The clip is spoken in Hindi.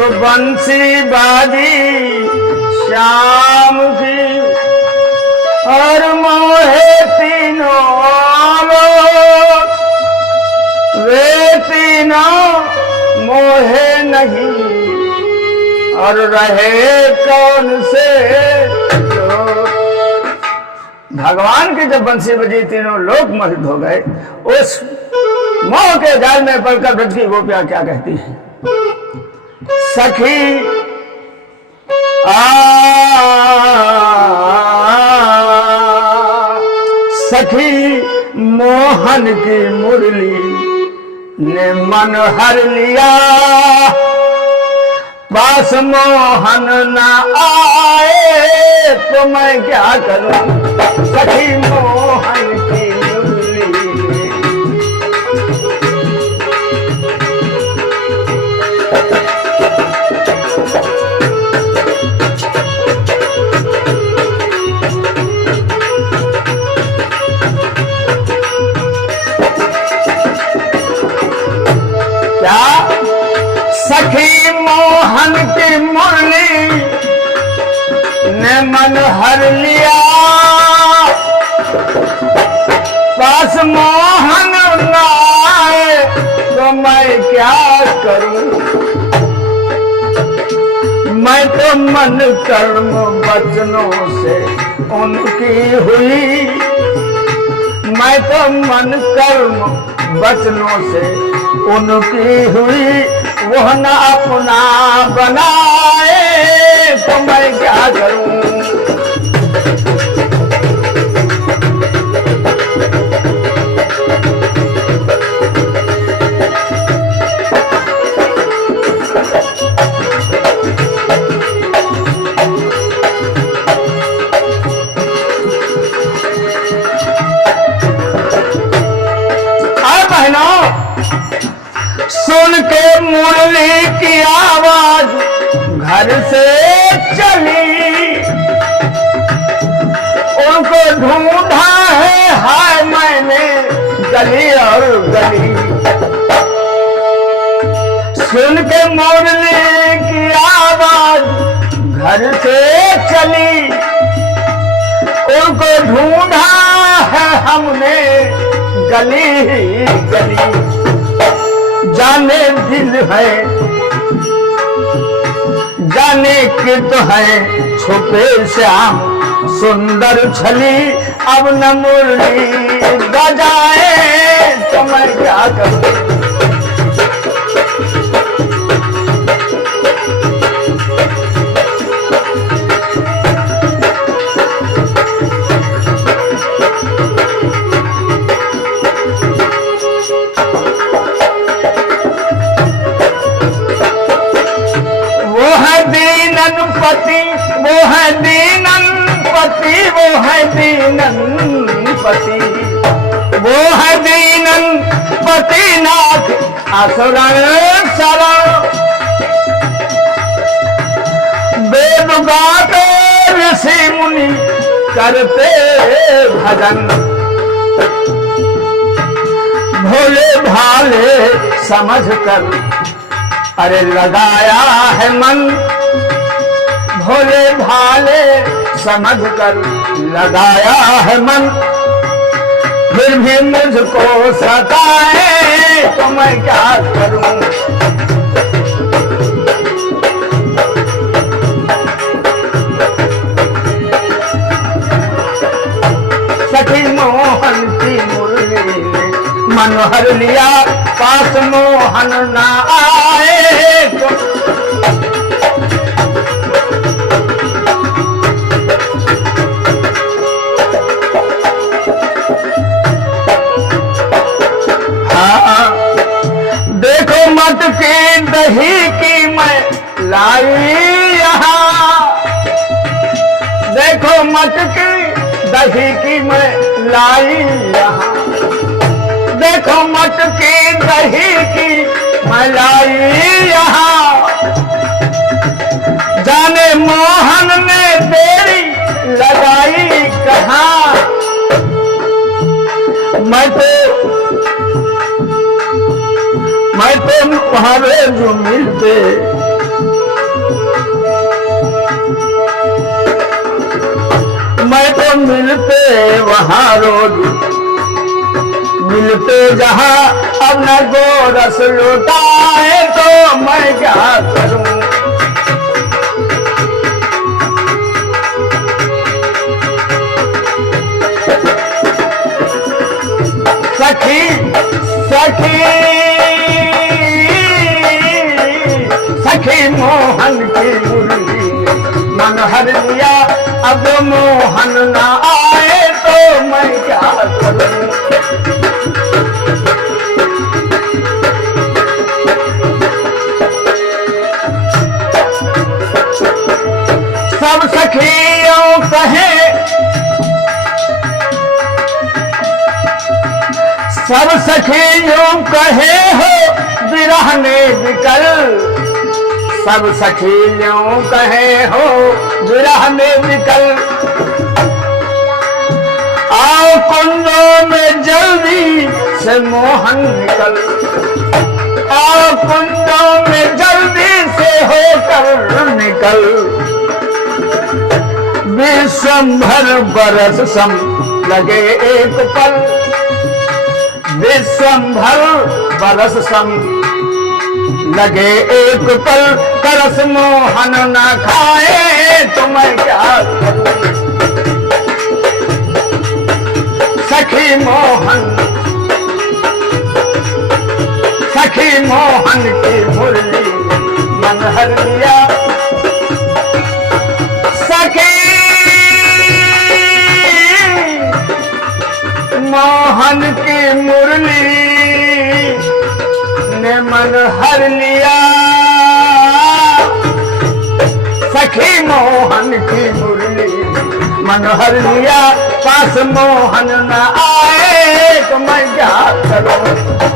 तो बंसी बाजी श्याम की और मोहे तीनों लोग, वे तीनों मोहे नहीं और रहे कौन से लोग। भगवान की जब बंसी बजी तीनों लोग मोहित हो गए। उस मोह के जाल में पड़कर ब्रज की गोपियां क्या कहती हैं? सखी सखी मोहन की मुरली ने मन हर लिया, पास मोहन ना आए तो मैं क्या करूं? सखी मोहन की सखी मोहन की मुरली ने मन हर लिया, पास मोहन ना आए तो मैं क्या करूं? मैं तो मन कर्म वचनों से उनकी हुई, मैं तो मन कर्म वचनों से उनकी हुई, वो न अपना बनाए तो मैं क्या करूं? सुन के मुरली की आवाज घर से चली, उनको ढूंढा है हाय मैंने गली और गली। सुन के मुरली की आवाज घर से चली, उनको ढूंढा है हमने गली गली। जाने दिल है जाने कि तो है छुपे श्याम सुंदर छली, अब न मुरली बजाए तो मैं क्या करूं? पति वो है दीनन पति, वो है दीनन पति, वो है दीनन पति नाथ असुरन शरण। वेद गाते ऋषि मुनि करते भजन, भोले भाले समझ कर अरे लगाया है मन, भोले भाले समझ कर लगाया है मन, फिर भी मुझको सताए तो मैं क्या करूं? सखी मोहन की मुरली ने मन हर लिया, पास मोहन ना आए तो मत की दही की मैं लाई यहाँ, देखो मत की दही की मैं लाई यहाँ, देखो मत की दही की मैं लाई यहाँ। जाने मोहन ने देरी लगाई कहाँ, मैं तो तुम्हारे जो मिलते वहाँ रोज मिलते जहाँ, अब न गोरस लौटाए तो मैं क्या करूं। सखी सखी सखी मोहन की मुरली मन हर लिया, अब मोहन ना आए तो मैं क्या करूं। सब सखियों कहे, सब सखियों कहे हो विरह ने विकल, सब सखियों कहे हो विरह ने विकल। आओ कुंजों में जल्दी से मोहन निकल, आओ कुंजों में जल्दी से होकर निकल। विश्वंभर बरस सम लगे एक पल, विश्वंभर बरस सम लगे एक पल। तरस मोहन न खाए तो मैं क्या करूं। सखी मोहन, सखी मोहन की मुरली मन हर लिया। सखी मोहन की मुरली ने मन हर लिया। सखी मोहन की मुरली मन हर लिया, पास मोहन न आए तो मैं क्या करूं।